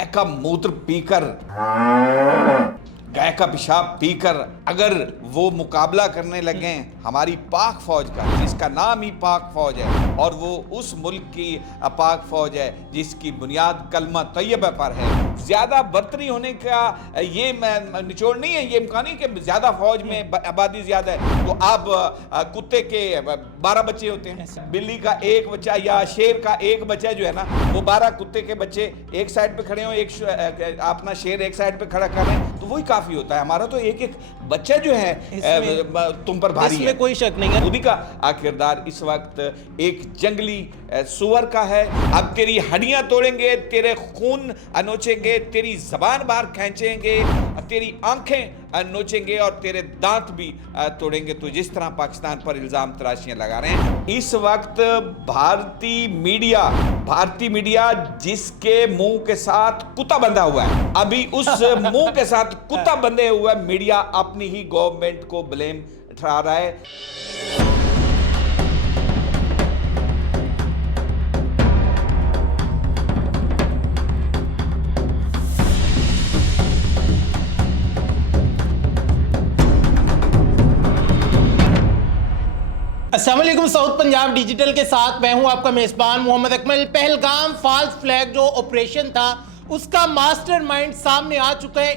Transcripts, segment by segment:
गाय का मूत्र पीकर, गाय का पेशाब पीकर अगर वो मुकाबला करने लगे हमारी पाक फौज का, जिसका नाम ही पाक फौज है, और वो उस मुल्क की पाक फौज है जिसकी बुनियाद कलमा तैयबा पर है, ज्यादा बर्तरी होने का ये निचोड़ नहीं है, ये इम्कान नहीं कि ज्यादा फौज में आबादी ज्यादा है तो आप कुत्ते के 12 बच्चे होते हैं, बिल्ली का एक बच्चा या शेर का एक बच्चा जो है ना, वो 12 कुत्ते के बच्चे एक साइड पे खड़े हो, एक अपना शेर एक साइड पे खड़ा कर रहे हैं, तो वही काफी होता है। हमारा तो एक एक बच्चा जो है तुम पर भारी है, इसमें कोई शक नहीं है। मोदी का किरदार इस वक्त एक जंगली सुअर का है। अब तेरी हड्डियां तोड़ेंगे, तेरे खून नोचेंगे, तेरी जबान बाहर खींचेंगे, तेरी आंखें नोचेंगे और तेरे दांत भी तोड़ेंगे। तो जिस तरह पाकिस्तान पर इल्जाम तराशियां लगा रहे हैं इस वक्त भारतीय मीडिया जिसके मुंह के साथ कुत्ता बंधा हुआ है, अभी उस मुंह के साथ कुत्ता बंधे हुआ मीडिया अपनी ही गवर्नमेंट को ब्लेम ठहरा रहा है। अस्सलामुअलैकुम, साउथ पंजाब डिजिटल के साथ मैं हूं आपका मेजबान मोहम्मद अकमल। पहलगाम फॉल्स फ्लैग जो ऑपरेशन था उसका मास्टरमाइंड सामने आ चुका है।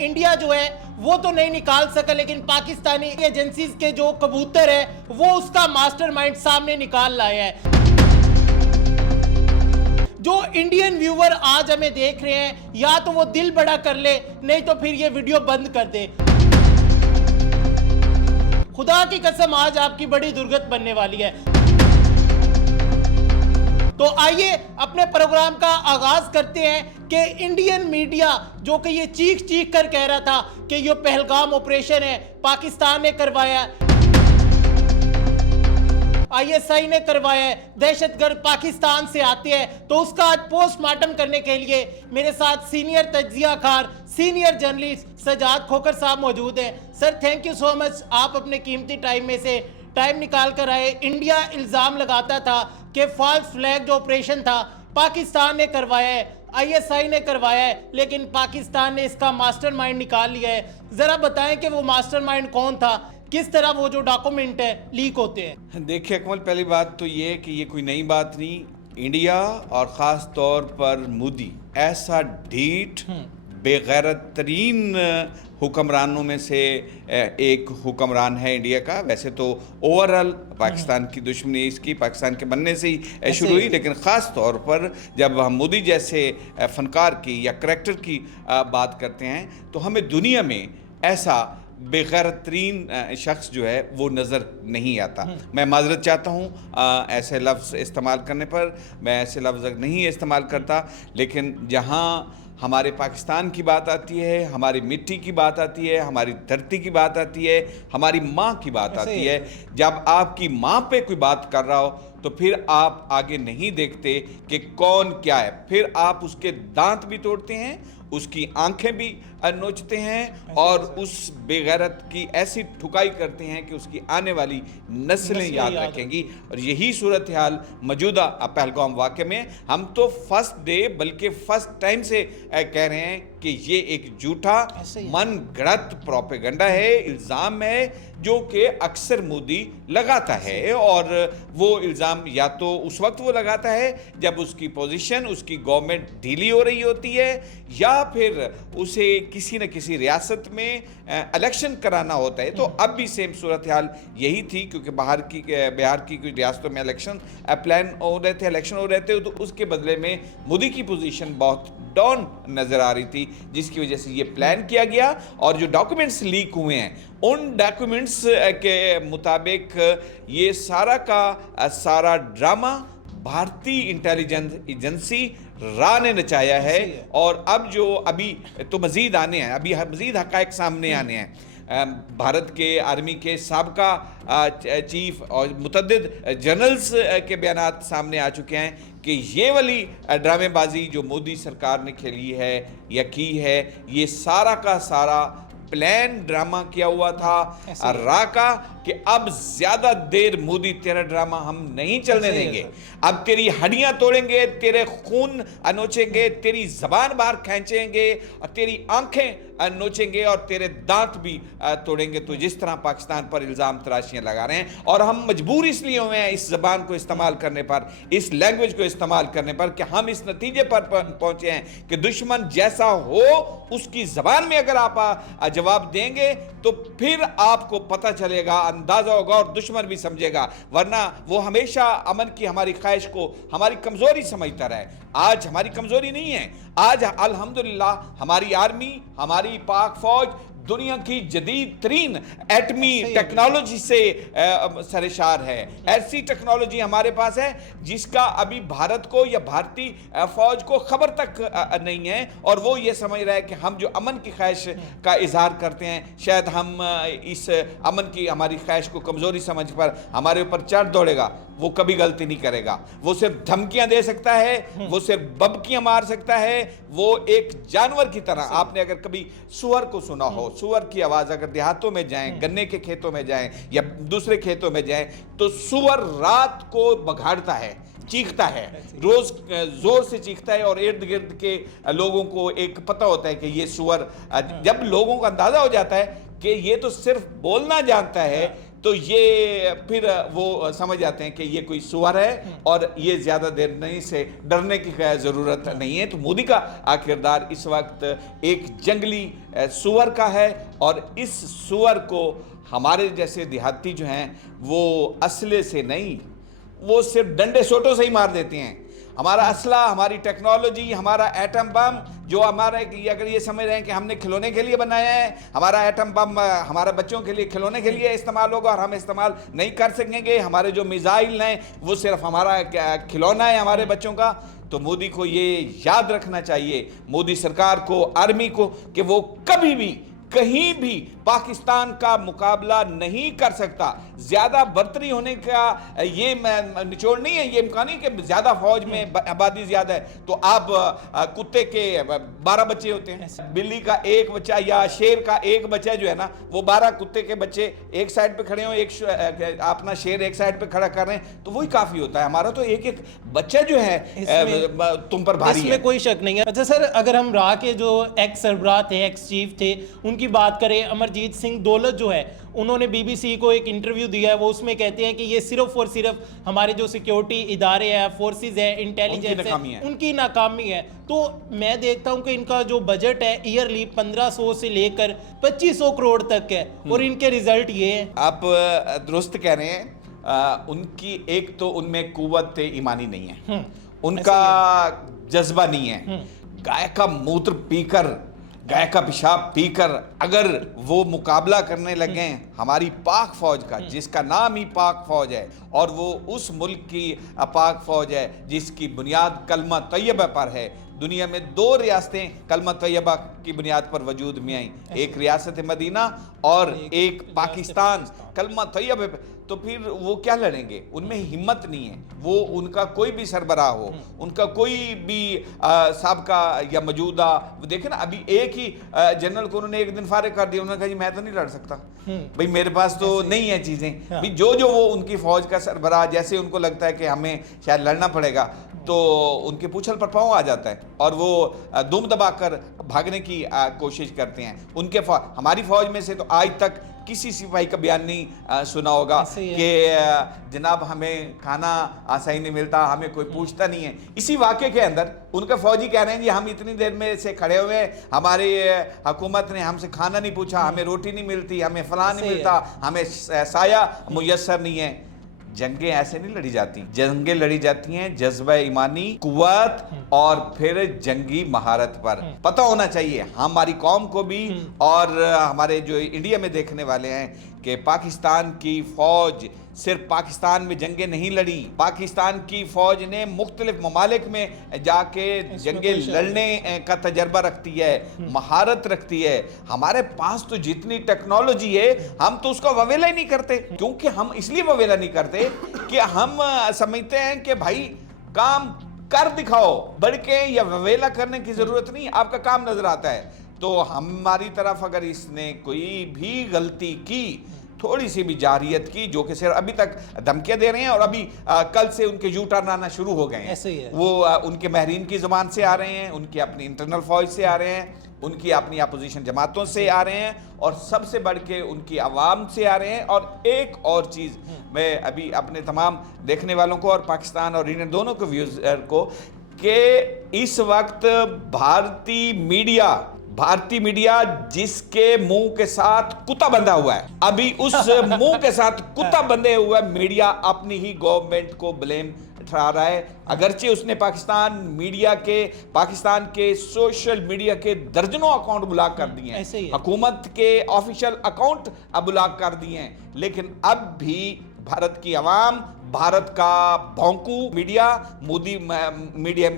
इंडिया जो है वो तो नहीं निकाल सका, लेकिन पाकिस्तानी एजेंसीज के जो कबूतर है वो उसका मास्टरमाइंड सामने निकाल लाया है। जो इंडियन व्यूवर आज हमें देख रहे हैं, या तो वो दिल बड़ा कर ले, नहीं तो फिर ये वीडियो बंद कर दे। खुदा की कसम आज आपकी बड़ी दुर्गत बनने वाली है। तो आइए अपने प्रोग्राम का आगाज करते हैं कि इंडियन मीडिया जो कि ये चीख चीख कर कह रहा था कि ये पहलगाम ऑपरेशन है पाकिस्तान ने करवाया, ISI ने करवाया है, दहशतगर्द पाकिस्तान से आते हैं, तो उसका आज पोस्टमार्टम करने के लिए मेरे साथ senior तज्जियाकार, senior journalist Sajjad Khokhar साहब मौजूद हैं। Sir thank you so much, आप अपने कीमती टाइम में से टाइम निकाल कर आए। इंडिया इल्ज़ाम लगाता था कि फॉल्स फ्लैग जो ऑपरेशन था पाकिस्तान ने करवाया है, ISI ने करवाया है, लेकिन पाकिस्तान ने इसका मास्टरमाइंड निकाल लिया है। ज़रा बताएं कि वो मास्टरमाइंड कौन था, किस तरह वो जो डॉक्यूमेंट है लीक होते हैं। देखिए अकमल, पहली बात तो ये कि ये कोई नई बात नहीं, इंडिया और ख़ास तौर पर मोदी ऐसा ढीठ बेगैरत तरीन हुक्मरानों में से एक हुक्मरान है इंडिया का। वैसे तो ओवरऑल पाकिस्तान की दुश्मनी इसकी पाकिस्तान के बनने से ही शुरू हुई, लेकिन ख़ास तौर पर जब हम मोदी जैसे फ़नकार की या करैक्टर की बात करते हैं तो हमें दुनिया में ऐसा बेगैरतरीन शख्स जो है वो नज़र नहीं आता। मैं माजरत चाहता हूँ ऐसे लफ्ज़ इस्तेमाल करने पर, मैं ऐसे लफ्ज़ नहीं इस्तेमाल करता, लेकिन जहाँ हमारे पाकिस्तान की बात आती है, हमारी मिट्टी की बात आती है, हमारी धरती की बात आती है, हमारी माँ की बात आती है, जब आपकी माँ पे कोई बात कर रहा हो तो फिर आप आगे नहीं देखते कि कौन क्या है, फिर आप उसके दांत भी तोड़ते हैं, उसकी आंखें भी नोचते हैं और उस बेगैरत की ऐसी ठुकाई करते हैं कि उसकी आने वाली नस्लें याद रखेंगी। और यही सूरत हाल मौजूदा पहलगाम वाक़े में। हम तो फर्स्ट डे बल्कि फर्स्ट टाइम से कह रहे हैं कि ये एक झूठा मन गढ़ंत प्रोपेगेंडा है, इल्ज़ाम है जो कि अक्सर मोदी लगाता है। और वो इल्ज़ाम या तो उस वक्त वो लगाता है जब उसकी पोजीशन, उसकी गवर्नमेंट ढीली हो रही होती है, या फिर उसे किसी न किसी रियासत में इलेक्शन कराना होता है। तो अब भी सेम सूरत हाल यही थी, क्योंकि बिहार की कुछ रियासतों में इलेक्शन प्लान हो रहे थे, इलेक्शन हो रहे थे, तो उसके बदले में मोदी की पोजीशन बहुत डाउन नज़र आ रही थी, जिसकी वजह से ये प्लान किया गया। और जो डॉक्यूमेंट्स लीक हुए हैं उन डॉक्यूमेंट्स के मुताबिक ये सारा का सारा ड्रामा भारतीय इंटेलिजेंस एजेंसी रा ने नचाया है। और अब जो अभी तो मज़ीद आने हैं, अभी मज़ीद हक़ाइक़ सामने आने हैं। भारत के आर्मी के साबका चीफ और मुतअद्दिद जनरल्स के बयानात सामने आ चुके हैं कि ये वाली ड्रामेबाजी जो मोदी सरकार ने खेली है या की है, ये सारा का सारा प्लान ड्रामा किया हुआ था रा का, کہ اب زیادہ دیر مودی تیرا ڈرامہ ہم نہیں چلنے دیں گے. اب تیری ہڈیاں توڑیں گے, تیرے خون نوچیں گے, تیری زبان باہر کھینچیں گے اور تیری آنکھیں نوچیں گے اور تیرے دانت بھی توڑیں گے. تو جس طرح پاکستان پر الزام تراشیاں لگا رہے ہیں, اور ہم مجبور اس لیے ہوئے ہیں اس زبان کو استعمال کرنے پر, اس لینگویج کو استعمال کرنے پر, کہ ہم اس نتیجے پر پہنچے ہیں کہ دشمن جیسا ہو اس کی زبان میں اگر آپ جواب دیں گے تو پھر آپ کو پتہ چلے گا, اندازہ ہوگا اور دشمن بھی سمجھے گا. ورنہ وہ ہمیشہ امن کی ہماری خواہش کو ہماری کمزوری سمجھتا رہے. آج ہماری کمزوری نہیں ہے, آج الحمدللہ ہماری آرمی, ہماری پاک فوج دنیا کی جدید ترین ایٹمی ٹیکنالوجی سے سرشار ہے. ایسی ٹیکنالوجی ہمارے پاس ہے جس کا ابھی بھارت کو یا بھارتی فوج کو خبر تک نہیں ہے, اور وہ یہ سمجھ رہا ہے کہ ہم جو امن کی خواہش کا اظہار کرتے ہیں, شاید ہم اس امن کی ہماری خواہش کو کمزوری سمجھ پر ہمارے اوپر چڑھ دوڑے گا. وہ کبھی غلطی نہیں کرے گا, وہ صرف دھمکیاں دے سکتا ہے, وہ صرف ببکیاں مار سکتا ہے, وہ ایک جانور کی طرح. آپ نے اگر کبھی سور کو سنا ہو, سور کی آواز اگر دیہاتوں میں جائیں, گنے کے کھیتوں میں جائیں یا دوسرے کھیتوں میں جائیں, تو سور رات کو بگھاڑتا ہے, چیختا ہے, روز زور سے چیختا ہے, اور ارد گرد کے لوگوں کو ایک پتہ ہوتا ہے کہ یہ سور. جب لوگوں کو اندازہ ہو جاتا ہے کہ یہ تو صرف بولنا جانتا ہے, تو یہ پھر وہ سمجھ جاتے ہیں کہ یہ کوئی سور ہے اور یہ زیادہ دیر نہیں سے ڈرنے کی ضرورت نہیں ہے. تو مودی کا کردار اس وقت ایک جنگلی سور کا ہے, اور اس سور کو ہمارے جیسے دیہاتی جو ہیں وہ اسلحے سے نہیں, وہ صرف ڈنڈے سوٹوں سے ہی مار دیتے ہیں. ہمارا اسلحہ, ہماری ٹیکنالوجی, ہمارا ایٹم بم جو ہمارا, اگر یہ سمجھ رہے ہیں کہ ہم نے کھلونے کے لیے بنایا ہے, ہمارا ایٹم بم ہمارا بچوں کے لیے کھلونے کے لیے استعمال ہوگا اور ہم استعمال نہیں کر سکیں گے, ہمارے جو میزائل ہیں وہ صرف ہمارا کھلونا ہے ہمارے بچوں کا. تو مودی کو یہ یاد رکھنا چاہیے, مودی سرکار کو, آرمی کو, کہ وہ کبھی بھی کہیں بھی پاکستان کا مقابلہ نہیں کر سکتا. زیادہ برتری ہونے کا یہ نچوڑ نہیں ہے, یہ امکان نہیں کہ زیادہ فوج میں آبادی زیادہ ہے تو آپ کتے کے 12 بچے ہوتے ہیں, بلی کا ایک بچہ یا شیر کا ایک بچہ جو ہے نا, وہ 12 کتے کے بچے ایک سائڈ پہ کھڑے ہوں, ایک اپنا شیر ایک سائڈ پہ کھڑا کر رہے ہیں, تو وہی کافی ہوتا ہے. ہمارا تو ایک ایک بچہ جو ہے تم پر بھاری ہے, اس میں کوئی شک نہیں ہے. اچھا سر, اگر ہم راہ کے جو ایکس سربراہ تھے, ایکس چیف تھے, ان کی بات کریں, امرجیت سنگھ دولت جو ہے, انہوں نے بی بی سی کو ایک انٹرویو دیا ہے, وہ اس میں کہتے ہیں کہ یہ صرف اور صرف ہمارے جو سیکیورٹی ادارے ہیں, فورسز ہیں, انٹیلیجنس ہے, ان کی ناکامی ہے. تو میں دیکھتا ہوں کہ ان کا جو بجٹ ہے ایئرلی 1500 سے لے کر 2500 کروڑ تک ہے, اور ان کے ریزلٹ یہ ہیں. آپ درست کہہ رہے ہیں. ان کی ایک تو ان میں قوت ایمانی نہیں ہے, ان کا جذبہ نہیں ہے. گائے کا موتر پی کر, گائے کا پیشاب پی کر اگر وہ مقابلہ کرنے لگے ہماری پاک فوج کا, جس کا نام ہی پاک فوج ہے, اور وہ اس ملک کی پاک فوج ہے جس کی بنیاد کلمہ طیبہ پر ہے. دنیا میں 2 ریاستیں کلمہ طیبہ کی بنیاد پر وجود میں آئیں, ایک ریاست مدینہ اور ایک پاکستان کلمہ طیبہ پہ. تو پھر وہ کیا لڑیں گے؟ ان میں ہمت نہیں ہے. وہ ان کا کوئی بھی سربراہ ہو, ان کا کوئی بھی سابقہ یا موجودہ, دیکھیں نا ابھی ایک ہی جنرل کو انہوں نے ایک دن فارغ کر دیا, انہوں نے کہا جی میں تو نہیں لڑ سکتا بھئی, میرے پاس تو نہیں ہے چیزیں. جو وہ ان کی فوج کا سربراہ جیسے ان کو لگتا ہے کہ ہمیں شاید لڑنا پڑے گا, تو ان کے پوچھل پر پاؤں آ جاتا ہے اور وہ دم دبا کر بھاگنے کی کوشش کرتے ہیں. ان کے ہماری فوج میں سے تو آج تک کسی سپاہی کا بیان نہیں سنا ہوگا کہ جناب ہمیں کھانا صحیح نہیں ملتا, ہمیں کوئی پوچھتا نہیں ہے. اسی واقعے کے اندر ان کا فوجی کہہ رہے ہیں جی ہم اتنی دیر میں سے کھڑے ہوئے, ہماری حکومت نے ہم سے کھانا نہیں پوچھا, ہمیں روٹی نہیں ملتی, ہمیں فلاں نہیں ملتا, ہمیں سایہ میسر نہیں ہے. جنگیں ایسے نہیں لڑی جاتی, جنگیں لڑی جاتی ہیں جذبہ ایمانی, قوت اور پھر جنگی مہارت پر. پتہ ہونا چاہیے ہماری قوم کو بھی اور ہمارے جو انڈیا میں دیکھنے والے ہیں کہ پاکستان کی فوج صرف پاکستان میں جنگیں نہیں لڑی, پاکستان کی فوج نے مختلف ممالک میں جا کے جنگیں لڑنے کا تجربہ رکھتی ہے, مہارت رکھتی ہے. ہمارے پاس تو جتنی ٹیکنالوجی ہے ہم تو اس کا وویلا ہی نہیں کرتے, کیونکہ ہم اس لیے وویلا نہیں کرتے کہ ہم سمجھتے ہیں کہ بھائی کام کر دکھاؤ, بڑھ کے یا وویلا کرنے کی ضرورت نہیں, آپ کا کام نظر آتا ہے. تو ہماری طرف اگر اس نے کوئی بھی غلطی کی थोड़ी सी भी जारियत की, जो कि सिर्फ अभी तक धमकियां दे रहे हैं और अभी कल से उनके यू टर्न आना शुरू हो गए हैं। ऐसे ही है। वो उनके महरीन की ज़बान से आ रहे हैं, उनकी अपनी इंटरनल फौज से आ रहे हैं, उनकी अपनी अपोजिशन जमातों से आ रहे हैं और सबसे बढ़ के उनकी आवाम से आ रहे हैं। और एक और चीज़ मैं अभी अपने तमाम देखने वालों को और पाकिस्तान और इंडियन दोनों को व्यूज़र को, कि इस वक्त भारतीय मीडिया जिसके मुंह के साथ कुत्ता बंधा हुआ है, अभी उस मुंह के साथ कुत्ता बंधे हुआ मीडिया अपनी ही गवर्नमेंट को ब्लेम ठहरा रहा है। अगरचे उसने पाकिस्तान के सोशल मीडिया के दर्जनों अकाउंट ब्लॉक कर दिए हैं, हुकूमत के ऑफिशियल अकाउंट ब्लॉक कर दिए हैं, लेकिन अब भी भारत की आवाम, भारत का भौंकू मीडिया, मोदी मीडिया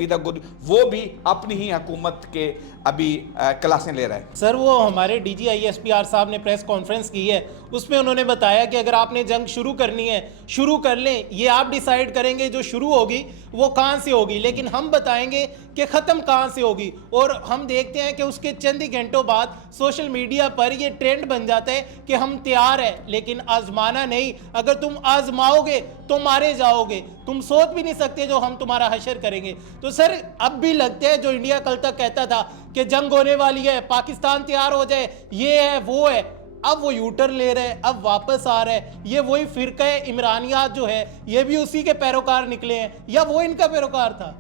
वो भी अपनी ही हुकूमत के अभी क्लासें ले रहा है। सर, वो हमारे DGISPR साहब ने प्रेस कॉन्फ्रेंस की है, उसमें उन्होंने बताया कि अगर आपने जंग शुरू करनी है, शुरू कर लें, ये आप डिसाइड करेंगे जो शुरू होगी वो कहाँ से होगी, लेकिन हम बताएंगे कि ख़त्म कहाँ से होगी। और हम देखते हैं कि उसके चंद ही घंटों बाद सोशल मीडिया पर ये ट्रेंड बन जाता है कि हम तैयार हैं, लेकिन आजमाना नहीं। अगर तुम आजमाओगे तो मारे जाओगे, तुम सोच भी नहीं सकते जो हम तुम्हारा हशर करेंगे। तो सर, अब भी लगता है जो इंडिया कल तक कहता था कि जंग होने वाली है, पाकिस्तान तैयार हो जाए, ये है वो है, अब वो यूटर ले रहे हैं, अब वापस आ रहे हैं। ये वही फिरका इमरानियात जो है, ये भी उसी के पैरोकार निकले हैं, या वो इनका पैरोकार था?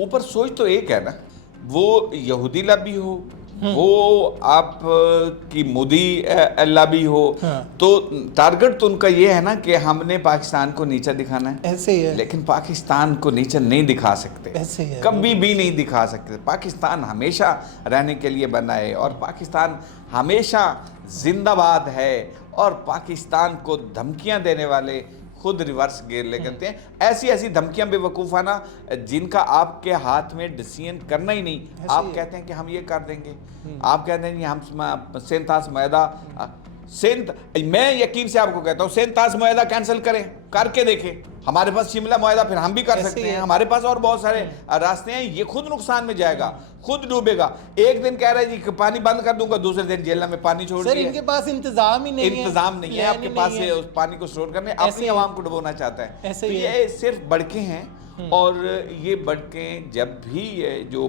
ऊपर सोच तो एक है ना, वो यहूदी लबी हो, वो आप की मोदी लबी हो, तो टारगेट तो उनका ये है ना कि हमने पाकिस्तान को नीचा दिखाना है। ऐसे ही है। लेकिन पाकिस्तान को नीचा नहीं दिखा सकते, ऐसे ही है, कभी भी नहीं दिखा सकते। पाकिस्तान हमेशा रहने के लिए बना है और पाकिस्तान हमेशा जिंदाबाद है। और पाकिस्तान को धमकियां देने वाले खुद रिवर्स गेयर ले करते हैं। ऐसी धमकियां बेवकूफ़ाना जिनका आपके हाथ में डिसीजन करना ही नहीं। आप कहते हैं कि हम ये कर देंगे, आप कहते हैं कि हम सेंतास माहिदा मैं यकीन से आपको कहता हूँ सेंतास माहिदा कैंसिल करें, करके देखें। हमारे पास शिमला माहिदा फिर हम भी कर सकते हैं, हमारे पास और बहुत सारे रास्ते हैं। ये खुद नुकसान में जाएगा, खुद डूबेगा। एक दिन कह रहे हैं जी कि पानी बंद कर दूंगा, दूसरे दिन जेल में पानी छोड़ दिया। इनके पास इंतजाम ही नहीं है, इंतजाम नहीं है आपके पास से उस पानी को स्टोर करने, अपनी आवाम को डुबोना चाहता है। तो ये सिर्फ बढ़के हैं। और ये बढ़के जब भी जो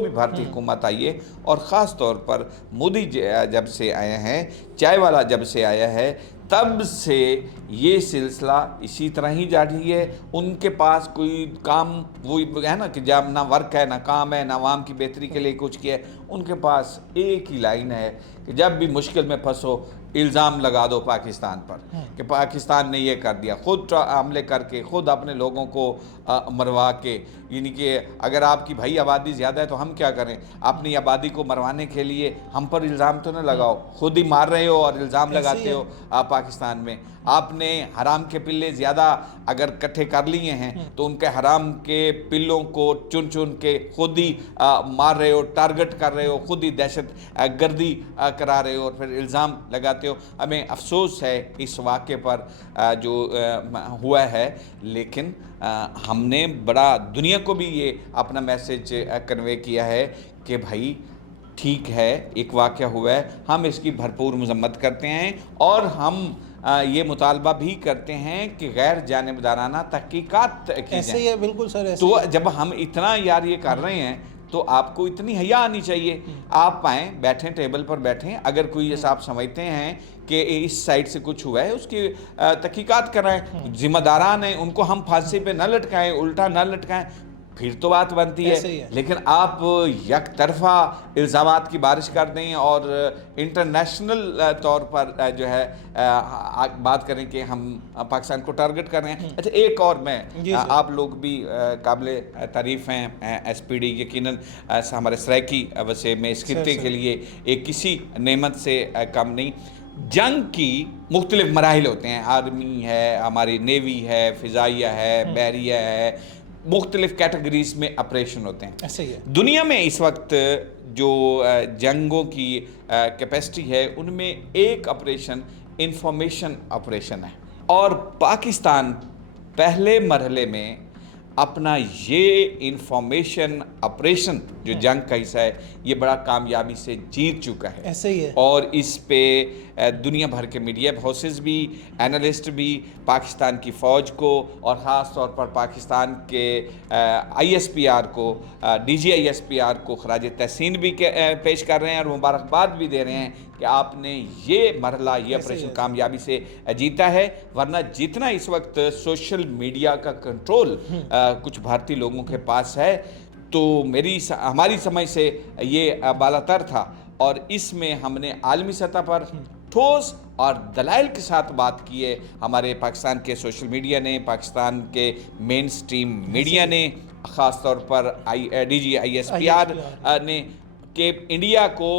भी भारतीय हुकूमत आई है, और ख़ास तौर पर मोदी जब से आए हैं, चाय वाला जब से आया है, तब से ये सिलसिला इसी तरह ही जारी है। उनके पास कोई काम वो है ना कि जब ना वर्क है, ना काम है, ना आवाम की बेहतरी के लिए कुछ किया है। उनके पास एक ही लाइन है कि जब भी मुश्किल में फंसो, इल्ज़ाम लगा दो पाकिस्तान पर कि पाकिस्तान ने ये कर दिया, खुद हमले करके, खुद अपने लोगों को मरवा के। यानी कि अगर आपकी भाई आबादी ज़्यादा है तो हम क्या करें, अपनी आबादी को मरवाने के लिए हम पर इल्ज़ाम तो न लगाओ, खुद ही मार रहे हो और इल्ज़ाम लगाते हो। पाकिस्तान में आपने हराम के पिल्ले ज़्यादा अगर इकट्ठे कर लिए हैं तो उनके हराम के पिल्लों को चुन चुन के खुद ही मार रहे हो, टारगेट कर रहे हो, खुद ही दहशत गर्दी करा रहे हो और फिर इल्ज़ाम लगाते हो। हमें अफसोस है इस वाक़े पर जो हुआ है, लेकिन हमने बड़ा दुनिया को भी ये अपना मैसेज कन्वे किया है कि भाई ठीक है, एक वाक़या हुआ है, हम इसकी भरपूर मज़म्मत करते हैं और हम ये मुतालबा भी करते हैं कि गैर जानिबदाराना तहकीकात की जाए। ऐसे ही है, बिल्कुल सर। तो जब हम इतना यार ये कर रहे हैं तो आपको इतनी हया आनी चाहिए। आप आएँ, बैठें, टेबल पर बैठें, अगर कोई जैसा आप समझते हैं कि इस साइड से कुछ हुआ है उसकी तहकीकात कराएं। जिम्मेदारान हैं, उनको हम फांसी पे न लटकाएं, उल्टा न लटकाएं, फिर तो बात बनती है। लेकिन आप यक तरफा इल्ज़ामात की बारिश कर दें और इंटरनेशनल तौर पर जो है बात करें कि हम पाकिस्तान को टारगेट कर रहे हैं। अच्छा, एक और मैं आप लोग भी काबिल तारीफ़ हैं, SPD यकीनन हमारे सराइकी वसे में इस खित्ते के लिए एक किसी नेमत से कम नहीं। जंग की मुख्तलिफ मराहिल होते हैं, आर्मी है, हमारी नेवी है, फ़िज़ाइया है, बहरिया है, मुख्तलिफ कैटेगरीज में ऑपरेशन होते हैं। ऐसे ही है। दुनिया में इस वक्त जो जंगों की कैपेसिटी है, उनमें एक ऑपरेशन इंफॉर्मेशन ऑपरेशन है और पाकिस्तान पहले मरहले में अपना ये इंफॉर्मेशन ऑपरेशन जो जंग का हिस्सा है ये बड़ा कामयाबी से जीत चुका है। ऐसे ही है। और इस पे दुनिया भर के मीडिया हाउसेस भी, एनालिस्ट भी पाकिस्तान की फ़ौज को और ख़ास तौर पर पाकिस्तान के ISPR को, DGISPR को खराज तहसीन भी पेश कर रहे हैं और मुबारकबाद भी दे रहे हैं कि आपने ये मरहला, ये ऑपरेशन कामयाबी से जीता है। वरना जितना इस वक्त सोशल मीडिया का कंट्रोल कुछ भारतीय लोगों के पास है तो हमारी समझ से ये बालातर था। और इसमें हमने आलमी सतह पर ठोस और दलाइल के साथ बात की है। हमारे पाकिस्तान के सोशल मीडिया ने, पाकिस्तान के मेन स्ट्रीम मीडिया ने, ख़ास तौर पर DGISPR ने, कि इंडिया को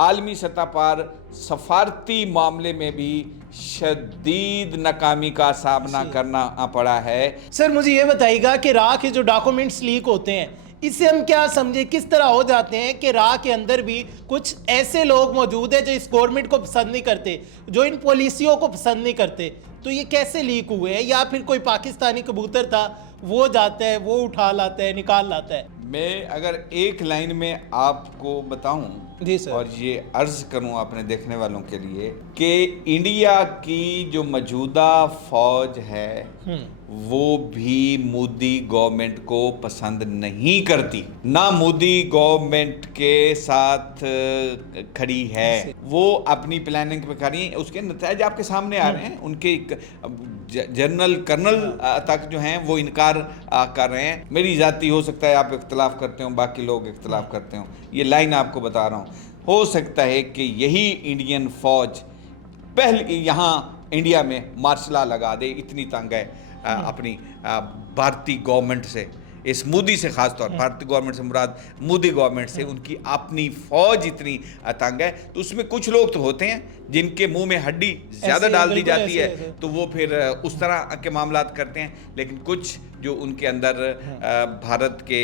आलमी सतह पर सफारती मामले में भी शदीद नाकामी का सामना करना पड़ा है। सर मुझे ये बताइएगा कि राह के जो डॉक्यूमेंट्स लीक होते हैं इससे हम क्या समझे, किस तरह हो जाते हैं कि राह के अंदर भी कुछ ऐसे लोग मौजूद हैं जो इस गवर्नमेंट को पसंद नहीं करते, जो इन पॉलिसियों को पसंद नहीं करते, तो ये कैसे लीक हुए हैं? या फिर कोई पाकिस्तानी कबूतर था वो जाता है, वो उठा लाता है, निकाल लाता है? मैं अगर एक लाइन में आपको बताऊं जी सर, और ये अर्ज करूं अपने देखने वालों के लिए कि इंडिया की जो मौजूदा फौज है वो भी मोदी गवर्नमेंट को पसंद नहीं करती, ना मोदी गवर्नमेंट के साथ खड़ी है। वो अपनी प्लानिंग पे खड़ी है, उसके नतीजे आपके सामने आ रहे हैं। उनके जनरल कर्नल तक जो हैं वो इनकार कर रहे हैं। मेरी जाती हो सकता है आप इख्तलाफ करते हो, बाकी लोग इख्तलाफ करते हो, ये लाइन आपको बता रहा हूँ। हो सकता है कि यही इंडियन फौज पहले यहाँ इंडिया में मार्शल लॉ लगा दे, इतनी तंग है अपनी भारतीय गवर्नमेंट से, इस मोदी से, खास तौर भारतीय गवर्नमेंट से मुराद मोदी गवर्नमेंट से, उनकी अपनी फौज इतनी तंग है। तो उसमें कुछ लोग तो होते हैं जिनके मुंह में हड्डी ज्यादा डाल दी जाती है तो वो फिर उस तरह के मामलात करते हैं, लेकिन कुछ जो उनके अंदर भारत के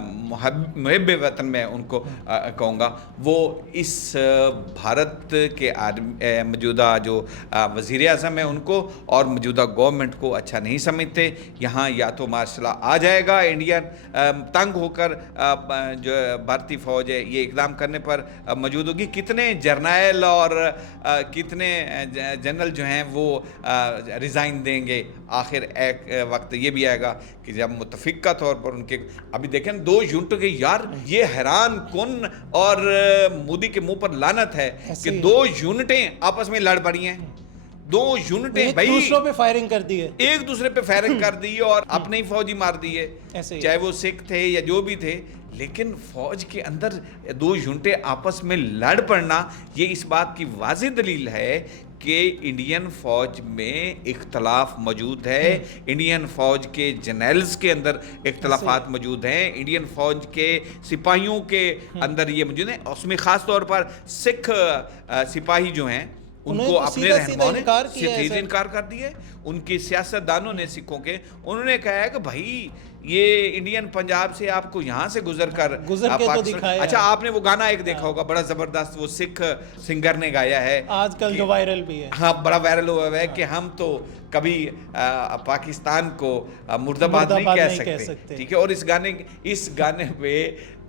मुहब्बे वतन में उनको कहूँगा, वो इस भारत के मौजूदा जो वज़ीर आज़म है उनको और मौजूदा गवर्नमेंट को अच्छा नहीं समझते। यहाँ या तो मार्शल लॉ आ जाएगा, इंडियन तंग होकर जो भारतीय फ़ौज है ये इकदाम करने पर मौजूद होगी। कितने जर्नैल और कितने जनरल जो हैं वो रिज़ाइन देंगे, आखिर एक वक्त ये भी आएगा कि जब मुतफिका तौर पर उनके, अभी देखें 2 यूनिटों के, यार ये हैरान कुन और मोदी के मुंह पर लानत है कि 2 यूनिटें आपस में लड़ पड़ी हैं। 2 यूनिटें भाई दूसरों पे फायरिंग कर दी है, एक दूसरे पे फायरिंग कर दी और अपने ही फौजी मार दी है, चाहे वो सिख थे या जो भी थे। लेकिन फौज के अंदर 2 यूनिटें आपस में लड़ पड़ना, ये इस बात की वाज़ेह दलील है कि इंडियन फौज में इख्तलाफ मौजूद है, इंडियन फौज के जनरल्स के अंदर इख्तलाफात मौजूद हैं, इंडियन फौज के सिपाहियों के अंदर ये मौजूद है। उसमें ख़ास तौर पर सिख सिपाही जो हैं उनको अपने रहनुमाओं ने सीधे इनकार कर दिए। उनकी सियासतदानों ने, सिखों के, उन्होंने कहा है कि भाई ये इंडियन पंजाब से आपको यहाँ से गुजर के तो दिखाया। अच्छा, आपने वो गाना एक देखा होगा बड़ा जबरदस्त, वो सिख सिंगर ने गाया है आजकल जो वायरल भी है, हाँ बड़ा वायरल हुआ है कि हम तो कभी पाकिस्तान को मुर्दाबाद नहीं कह सकते, ठीक है। और इस गाने पे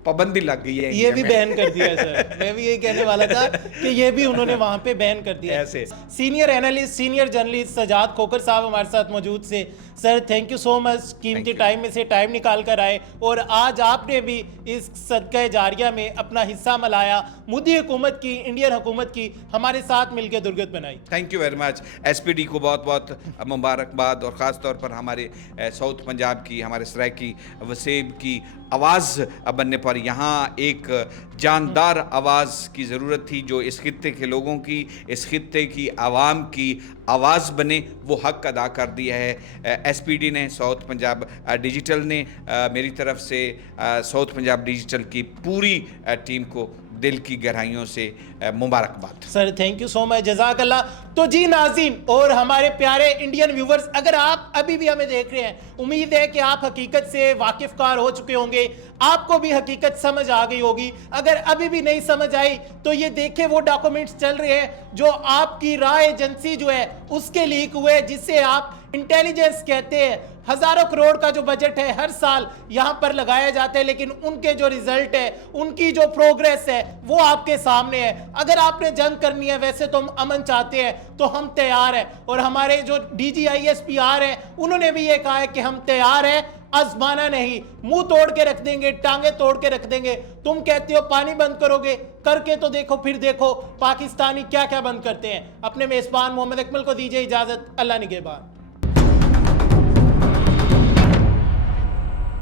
पाबंदी लग गई है, ये भी बैन कर दिया है सर। मैं भी यही कहने वाला था कि ये भी उन्होंने वहां पे बैन कर दिया ऐसे। Senior analyst, senior journalist Sajjad Khokhar साहब हमारे साथ मौजूद से। Sir thank you so much, कीमती टाइम में से टाइम निकाल कर आए और आज आपने भी इस सदका जारिया में अपना हिस्सा मिलाया, मोदी हुकूमत की, इंडियन हुकूमत की हमारे साथ मिलकर दुर्गत बनाई। Thank you very much. SPD को बहुत बहुत मुबारकबाद और ख़ास तौर पर हमारे साउथ पंजाब की, हमारे सराइकी वसीम की आवाज़ बनने पर यहाँ एक जानदार आवाज़ की ज़रूरत थी जो इस खित्ते के लोगों की, इस खित्ते की आवाम की आवाज़ बने, वो हक अदा कर दिया है SPD ने, साउथ पंजाब डिजिटल ने। मेरी तरफ से साउथ पंजाब डिजिटल की पूरी टीम को दिल की गहराइयों से मुबारकबाद। Sir thank you so much, जज़ाकल्लाह। तो जी नाज़रीन और हमारे प्यारे इंडियन व्यूवर्स, अगर आप अभी भी हमें देख रहे हैं, उम्मीद है कि आप हकीकत से वाकिफ़कार हो चुके होंगे, आपको भी हकीकत समझ आ गई होगी। अगर अभी भी नहीं समझ आई तो ये देखें, वो डॉक्यूमेंट्स चल रहे हैं जो आपकी राय एजेंसी जो है उसके लीक हुए, जिससे आप इंटेलिजेंस कहते हैं हजारों करोड़ का जो बजट है हर साल यहाँ पर लगाया जाता है, लेकिन उनके जो रिजल्ट है, उनकी जो प्रोग्रेस है, वो आपके सामने है। अगर आपने जंग करनी है, वैसे तो हम अमन चाहते हैं, तो हम तैयार हैं। और हमारे जो DGISPR हैं, उन्होंने भी ये कहा है कि हम तैयार हैं, आजमाना नहीं, मुंह तोड़ के रख देंगे, टांगे तोड़ के रख देंगे। तुम कहते हो पानी बंद करोगे, करके तो देखो, फिर देखो पाकिस्तानी क्या क्या बंद करते हैं। अपने मेजबान मोहम्मद अकमल को दीजिए इजाजत। अल्लाह निगहबान।